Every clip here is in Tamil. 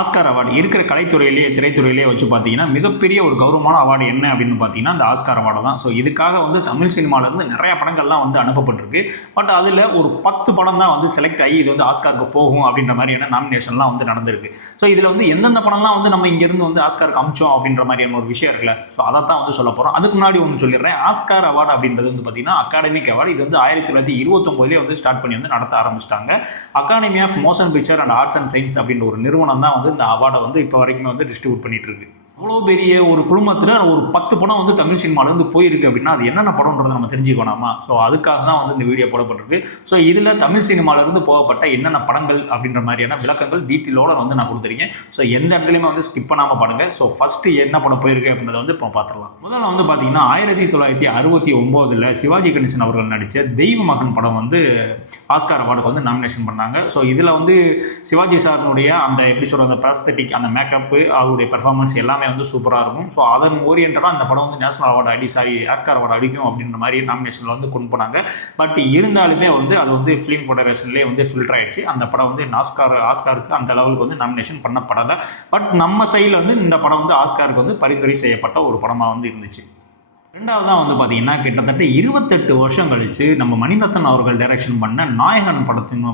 ஆஸ்கார் அவார்டு இருக்கிற கலைத்துறையிலேயே திரைத்துறையிலேயே வச்சு பார்த்தீங்கன்னா மிகப்பெரிய ஒரு கௌரவமான அவார்டு என்ன அப்படின்னு பார்த்தீங்கன்னா அந்த ஆஸ்கார் அவார்டு தான். ஸோ இதுக்காக வந்து தமிழ் சினிமாவிலேருந்து நிறைய படங்கள்லாம் வந்து அனுப்பப்பட்டிருக்கு. பட் அதில் ஒரு 10 படம் தான் வந்து செலக்ட் ஆகி இது வந்து ஆஸ்காருக்கு போகும் அப்படின்ற மாதிரியான நாமினேஷன்லாம் வந்து நடந்திருக்கு. ஸோ இதில் வந்து எந்தெந்த படம்லாம் வந்து நம்ம இங்கேருந்து வந்து ஆஸ்காருக்கு அமிச்சோம் அப்படின்ற மாதிரியான ஒரு விஷயம் இருக்குல்ல. ஸோ அதை தான் வந்து சொல்ல போகிறோம். அதுக்கு முன்னாடி ஒன்று சொல்லிடுறேன். ஆஸ்கார் அவார்டு அப்படின்றது வந்து பார்த்தீங்கன்னா அகாடமிக் அவார்டு. இது வந்து 1929 வந்து ஸ்டார்ட் பண்ணி வந்து நடத்த ஆரம்பிச்சிட்டாங்க. Academy of motion picture and arts and science அப்படின்ற ஒரு நிறுவனம் தான் வந்து இந்த அவார்டை வந்து இப்போ வரைக்குமே வந்து டிஸ்ட்ரிபியூட் பண்ணிட்டு இருக்கு. அவ்வளோ பெரிய ஒரு குழுமத்தில் ஒரு 10 படம் வந்து தமிழ் சினிமாவிலேருந்து போயிருக்கு அப்படின்னா அது என்னென்ன படம்ன்றதை நம்ம தெரிஞ்சுக்கணுமா? ஸோ அதுக்காக தான் வந்து இந்த வீடியோ போடப்பட்டிருக்கு. ஸோ இதில் தமிழ் சினிமாவிலேருந்து போகப்பட்ட என்னென்ன படங்கள் அப்படின்ற மாதிரியான விளக்கங்கள் டீட்டெயிலோட வந்து நான் கொடுத்துருக்கேன். ஸோ எந்த இடத்துலையுமே வந்து ஸ்கிப் பண்ணாமல் பாருங்க. ஸோ ஃபஸ்ட்டு என்ன படம் போயிருக்கு அப்படின்றத வந்து இப்போ பார்த்துடலாம். முதல்ல வந்து பார்த்தீங்கன்னா 1969 சிவாஜி கணேசன் அவர்கள் நடித்த தெய்வ மகன் படம் வந்து ஆஸ்கார் அவார்டுக்கு வந்து நாமினேஷன் பண்ணாங்க. ஸோ இதில் வந்து சிவாஜி சாரினுடைய அந்த எப்படி சொல்கிற அந்த ப்ராஸ்தட்டிக் அந்த மேக்கப்பு அவருடைய பெர்ஃபார்மன்ஸ் எல்லாமே வந்து சூப்பராக இருக்கும். ஸோ அதன் ஓரியன்டாக அந்த படம் வந்து நேஷனல் அவார்டு ஆஸ்கார் அவார்டு அடிக்கும் அப்படின்ற மாதிரி நாமினேஷனில் வந்து கொண்டு போனாங்க. பட் இருந்தாலுமே வந்து அது வந்து ஃபிலிம் ஃபெடரேஷன்லேயே வந்து ஃபில்டர் ஆயிடுச்சு. அந்த படம் வந்து ஆஸ்காருக்கு அந்த லெவலுக்கு வந்து நாமினேஷன் பண்ணப்படலை. பட் நம்ம சைடில் வந்து இந்த படம் வந்து ஆஸ்காருக்கு வந்து பரிந்துரை செய்யப்பட்ட ஒரு படமாக வந்து இருந்துச்சு. ரெண்டாவதாக வந்து பார்த்தீங்கன்னா கிட்டத்தட்ட 28 வருஷம் கழித்து நம்ம மணிரத்னம் அவர்கள் டைரக்ஷன் பண்ண நாயகன்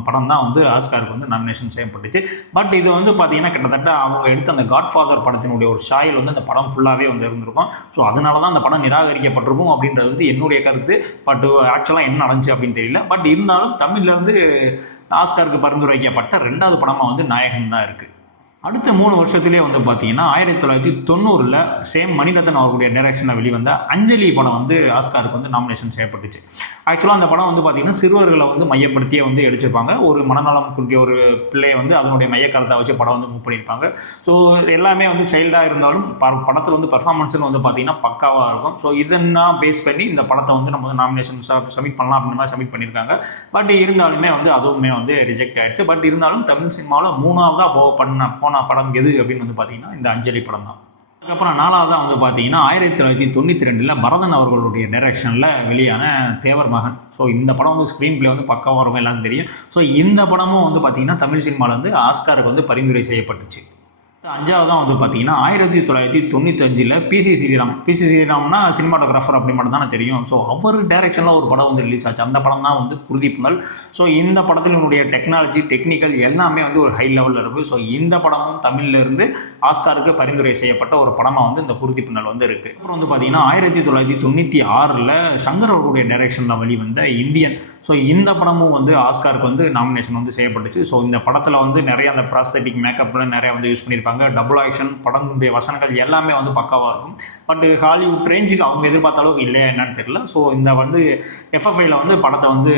படம் தான் வந்து ஆஸ்காருக்கு வந்து நாமினேஷன் செய்யப்பட்டுச்சு. பட் இது வந்து பார்த்தீங்கன்னா கிட்டத்தட்ட அவங்க எடுத்த அந்த காட்ஃபாதர் படத்தினுடைய ஒரு ஷாயல் வந்து அந்த படம் ஃபுல்லாகவே வந்து இருந்திருக்கும். ஸோ அதனால தான் அந்த படம் நிராகரிக்கப்பட்டிருக்கும் அப்படின்றது வந்து என்னுடைய கருத்து. பட் ஆக்சுவலாக என்ன நடந்துச்சு அப்படின்னு தெரியல. பட் இருந்தாலும் தமிழ்லேருந்து ஆஸ்காருக்கு பரிந்துரைக்கப்பட்ட 2வது படமாக வந்து நாயகன் தான் இருக்குது. அடுத்த 3 வருஷத்துலேயே வந்து பார்த்தீங்கன்னா 1990 சேம் மணிரத்னம் அவர்களுடைய டைரக்ஷனில் வெளிவந்த அஞ்சலி படம் வந்து ஆஸ்காருக்கு வந்து நாமினேஷன் செய்யப்பட்டுச்சு. ஆக்சுவலாக அந்த படம் வந்து பார்த்தீங்கன்னா சிறுவர்களை வந்து மையப்படுத்தியே வந்து எடுத்திருப்பாங்க. ஒரு மனநலம் கூடிய ஒரு பிள்ளையை வந்து அதனுடைய மையக்கருத்தை வச்சு படம் வந்து மூவ் பண்ணியிருப்பாங்க. ஸோ எல்லாமே வந்து சைல்டாக இருந்தாலும் படத்தில் வந்து பர்ஃபார்மன்ஸ்னு வந்து பார்த்தீங்கன்னா பக்காவாக இருக்கும். ஸோ இதெல்லாம் பேஸ் பண்ணி இந்த படத்தை வந்து நம்ம வந்து நாமினேஷன் சப்மிட் பண்ணலாம் அப்படின்ற மாதிரி சப்மிட் பண்ணியிருக்காங்க. பட் இருந்தாலுமே வந்து அதுவுமே வந்து ரிஜெக்ட் ஆகிடுச்சு. பட் இருந்தாலும் தமிழ் சினிமாவில் 3ஆவதாக போன படம் எது அப்படின்னு வந்து பார்த்தீங்கன்னா இந்த அஞ்சலி படம் தான். அதுக்கப்புறம் 4ஆவதாக வந்து பார்த்தீங்கன்னா 1992 பரதன் அவர்களுடைய டைரக்ஷனில் வெளியான தேவர் மகன். ஸோ இந்த படம் வந்து ஸ்க்ரீன் பிளே வந்து பக்காவாக இருக்கும், எல்லாரும் தெரியும். ஸோ இந்த படமும் வந்து பார்த்தீங்கன்னா தமிழ் சினிமாவில் வந்து ஆஸ்காருக்கு வந்து பரிந்துரை செய்யப்பட்டுச்சு. 5ஆவதாக வந்து பார்த்தீங்கன்னா 1995 பிசி ஸ்ரீராம்னா சினிமாட்டோகிராஃபர் அப்படி மட்டும் தானே தெரியும். ஸோ அவர் டைரக்ஷனில் ஒரு படம் வந்து ரிலீஸ் ஆச்சு. அந்த படம் தான் வந்து குருதிப்புனல். ஸோ இந்த படத்தினுடைய டெக்னாலஜி டெக்னிக்கல் எல்லாமே வந்து ஒரு ஹை லெவலில் இருக்குது. ஸோ இந்த படமும் தமிழ்லேருந்து ஆஸ்காருக்கு பரிந்துரை செய்யப்பட்ட ஒரு படமாக வந்து இந்த குருதிப்புனல் வந்து இருக்குது. அப்புறம் வந்து பார்த்தீங்கன்னா 1996 சங்கர் அவர்களுடைய டைரக்ஷனில் வெளிவந்த இந்தியன். ஸோ இந்த படமும் வந்து ஆஸ்காருக்கு வந்து நாமினேஷன் வந்து செய்யப்பட்டுச்சு. ஸோ இந்த படத்தில் வந்து நிறைய அந்த ப்ராஸ்தட்டிக் மேக்கப்ல நிறைய வந்து யூஸ் பண்ணியிருப்பாங்க. டபுள் ஆக்ஷன் படங்களுடைய வசனங்கள் எல்லாமே வந்து பக்காவாக இருக்கும். பட் ஹாலிவுட் ரேஞ்சுக்கு அவங்க எதிர்பார்த்த அளவுக்கு இல்லையா என்னன்னு தெரியல. ஸோ இந்த வந்து எஃப்எஃப்ஐயில் வந்து படத்தை வந்து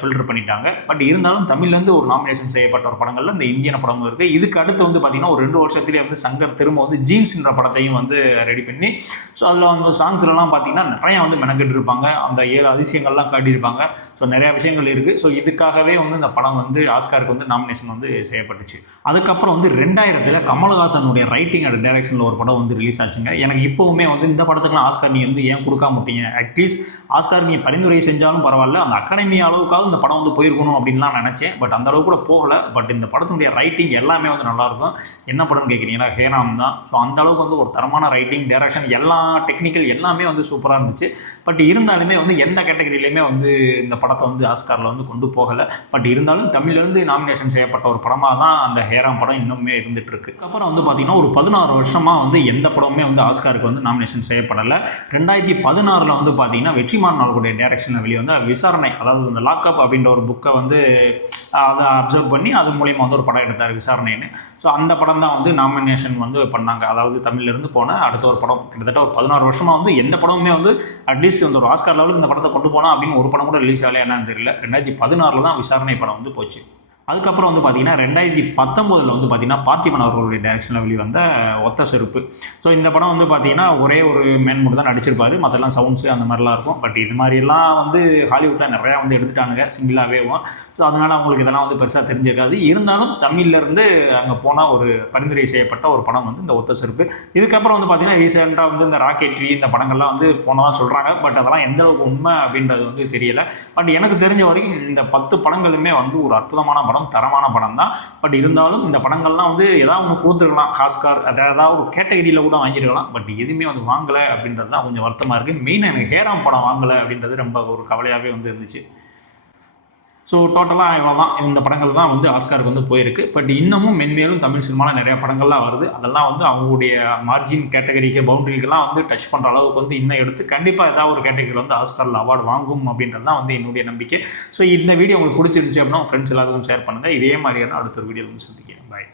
ஃபில்டர் பண்ணிட்டாங்க. பட் இருந்தாலும் தமிழ்லேருந்து ஒரு நாமினேஷன் செய்யப்பட்ட ஒரு படங்களில் இந்த இந்தியன படமும் இருக்குது. இதுக்கு அடுத்து வந்து பார்த்தீங்கன்னா ஒரு 2 வருஷத்துலேயே வந்து சங்கர் திரும்ப வந்து ஜீன்ஸ்ன்ற படத்தையும் வந்து ரெடி பண்ணி ஸோ அதில் வந்து சாங்ஸ்லாம் பார்த்தீங்கன்னா நிறையா வந்து மெனக்கெட்டு இருப்பாங்க. அந்த 7 அதிசயங்கள்லாம் காட்டியிருப்பாங்க. ஸோ நிறையா விஷயங்கள் இருக்குது. ஸோ இதுக்காகவே வந்து இந்த படம் வந்து ஆஸ்காருக்கு வந்து நாமினேஷன் வந்து செய்யப்பட்டுச்சு. அதுக்கப்புறம் வந்து 2000 கமல்ஹாசனுடைய ரைட்டிங் அண்ட் டைரக்ஷனில் ஒரு படம் வந்து ரிலீஸ் ஆச்சுங்க. எனக்கு இப்போவுமே வந்து இந்த படத்துக்குலாம் ஆஸ்கார் நீங்கள் வந்து ஏன் கொடுக்க மாட்டீங்க? அட்லீஸ்ட் ஆஸ்கார் நீங்கள் பரிந்துரை செஞ்சாலும் பரவாயில்ல, அந்த அகாடமி அளவுக்காவது இந்த படம் வந்து போயிருக்கணும் அப்படின்லாம் நினச்சேன். பட் அந்த அளவுக்கு கூட போகலை. பட் இந்த படத்தினுடைய ரைட்டிங் எல்லாமே வந்து நல்லாயிருக்கும். என்ன படம்னு கேட்குறீங்களா? ஹேராம் தான். ஸோ அந்த அளவுக்கு வந்து ஒரு தரமான ரைட்டிங் டைரக்ஷன் எல்லா டெக்னிக்கல் எல்லாமே வந்து சூப்பராக இருந்துச்சு. பட் இருந்தாலுமே வந்து எந்த கேட்டகரியிலையுமே வந்து இந்த படத்தை வந்து ஆஸ்காரில் வந்து கொண்டு போகலை. பட் இருந்தாலும் தமிழ்லேருந்து நாமினேஷன் செய்யப்பட்ட ஒரு படமாக தான் அந்த ஹேராம் படம் இன்னுமே இருந்துட்டு இருக்கு. அப்புறம் வந்து பார்த்தீங்கன்னா ஒரு 16 வருஷமாக வந்து எந்த படமுமே வந்து ஆஸ்காருக்கு வந்து நாமினேஷன் செய்யப்படலை. 2016 வந்து பார்த்தீங்கன்னா வெற்றிமாறன் அவர்களுடைய டைரக்ஷனில் வெளியே வந்து விசாரணை, அதாவது இந்த லாக்அப் அப்படின்ற ஒரு புக்கை வந்து அதை அப்சர்வ் பண்ணி அது மூலியமாக வந்து ஒரு படம் எடுத்தார் விசாரணைன்னு. ஸோ அந்த படம் தான் வந்து நாமினேஷன் வந்து பண்ணாங்க. அதாவது தமிழ்லேருந்து போன அடுத்த ஒரு படம் கிட்டத்தட்ட ஒரு 16 வருஷமாக வந்து எந்த படமுமே வந்து அட்லீஸ்ட் வந்து ஒரு ஆஸ்கார் லெவலுக்கு இந்த படத்தை கொண்டு போனால் அப்படின்னு ஒரு படம் கூட ரிலீஸ் ஆகலையா என்னன்னு தெரியல. 2016 தான் விசாரணை படம் வந்து போச்சு. அதுக்கப்புறம் வந்து பார்த்தீங்கன்னா 2019 வந்து பார்த்தீங்கன்னா பார்த்திபன் அவர்களுடைய டைரக்ஷனில் வெளிவந்த ஒத்த செருப்பு. ஸோ இந்த படம் வந்து பார்த்தீங்கன்னா ஒரே ஒரு மேன் மட்டும் தான் நடிச்சிருப்பாரு. மற்றெல்லாம் சவுண்ட்ஸு அந்த மாதிரிலாம் இருக்கும். பட் இது மாதிரிலாம் வந்து ஹாலிவுட்டில் நிறையா வந்து எடுத்துட்டானுங்க சிங்கிளாகவேவும். ஸோ அதனால் அவங்களுக்கு இதெல்லாம் வந்து பெருசாக தெரிஞ்சிருக்காது. இருந்தாலும் தமிழ்லேருந்து அங்கே போனால் ஒரு பரிந்துரை செய்யப்பட்ட ஒரு படம் வந்து இந்த ஒத்த செருப்பு. இதுக்கப்புறம் வந்து பார்த்தீங்கன்னா ரீசெண்டாக வந்து இந்த ராக்கெட்ரி இந்த படங்கள்லாம் வந்து போனதான் சொல்கிறாங்க. பட் அதெல்லாம் எந்த அளவுக்கு உண்மை அப்படின்றது வந்து தெரியலை. பட் எனக்கு தெரிஞ்ச வரைக்கும் இந்த 10 படங்களுமே வந்து ஒரு அற்புதமான படம், தரமான படம் தான். பட் இருந்தாலும் இந்த படங்கள்லாம் வந்து ஏதாவது ஒன்று கொடுத்துருக்கலாம், ஆஸ்கார் ஏதாவது ஒரு கேட்டகரியில் கூட வாங்கியிருக்கலாம். பட் எதுவுமே வந்து வாங்கலை அப்படின்றது தான் கொஞ்சம் வருத்தமாக இருக்குது. மெயினாக எனக்கு ஹேராம் படம் வாங்கலை அப்படின்றது ரொம்ப ஒரு கவலையாகவே வந்து இருந்துச்சு. ஸோ டோட்டலாக இவ்வளோ தான், இந்த படங்கள் தான் வந்து ஆஸ்காருக்கு வந்து போயிருக்கு. பட் இன்னமும் மென்மேலும் தமிழ் சினிமாவில் நிறையா படங்கள்லாம் வருது. அதெல்லாம் வந்து அவங்களுடைய மார்ஜின் கேட்டகரிக்கு, பவுண்டரிக்கெல்லாம் வந்து டச் பண்ணுற அளவுக்கு வந்து இன்னும் எடுத்து கண்டிப்பாக ஏதாவது ஒரு கேட்டகரியில் வந்து ஆஸ்காரில் அவார்டு வாங்கும் அப்படின்றது தான் வந்து என்னுடைய நம்பிக்கை. ஸோ இந்த வீடியோ உங்களுக்கு பிடிச்சிருந்துச்சு அப்படின்னா ஃப்ரெண்ட்ஸ் எல்லாத்துக்கும் ஷேர் பண்ணுங்கள். இதே மாதிரியான அடுத்த ஒரு வீடியோ வந்து சந்திக்கிறேன். பாய்.